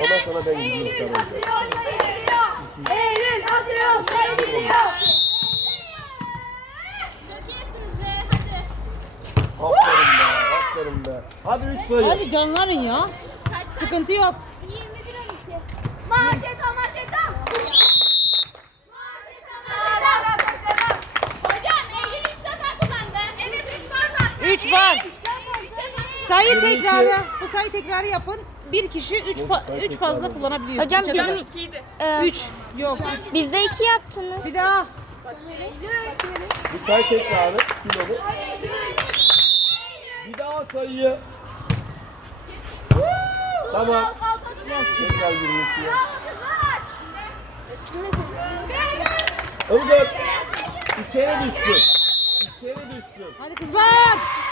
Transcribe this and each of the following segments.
Ama sana ben gidiyorum. Eylül sana. atıyor, şey giriyor. Eylül atıyor, şey giriyor. Aferin be, aferin be. Hadi üç sayı. Hadi canlarım ya. Kaç, kaç. Sıkıntı yok. Niye? sayı tekrarı, iki. bu sayı tekrarı yapın. Bir kişi üç fa-, fa üç fazla sorun. kullanabiliyor. Hocam bizim ikiydi. üç bizim 2'ydi. 3 e- ee, yok. Bizde iki yaptınız. Bir daha. Bu sayı tekrarı. Bir daha sayıyı. tamam. Tekrar yürüyüşü. Ilgıt. İçeri düşsün. İçeri düştü. Hadi kızlar. <Bir daha sayı>.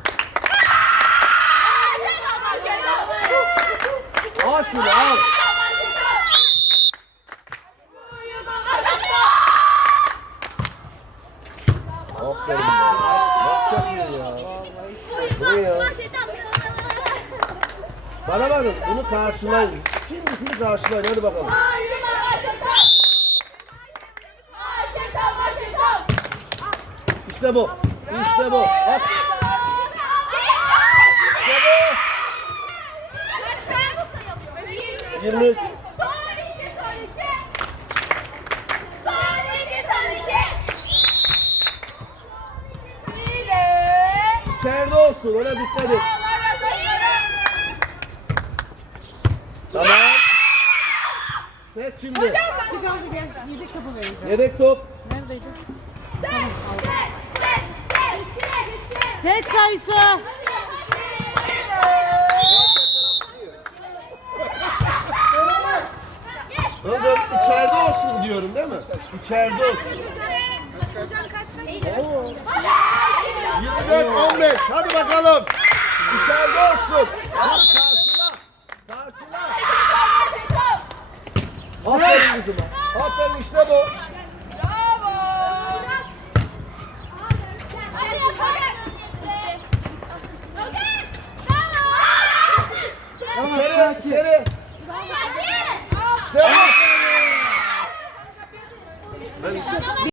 al oh, şunu şey, al. Bana bakın bunu karşılayın. Şimdi şunu karşılayın hadi bakalım. İşte bu. İşte bu. Bravo. Hadi. 23. 22, 22. 22, 22. İçeride olsun, ona dikkat et. Tamam. Evet şimdi. Hocam Yedek topu vereceğim. Yedek top. Neredeydi? Set, set, set, set, set, set, set, set, set sayısı. Oğlum içeride olsun diyorum değil mi? İçeride olsun. Kaç kaç? 24 15. Hadi bakalım. İçeride olsun. Karşıla. Karşıla. Aferin kızıma. Aferin, Aferin işte bu.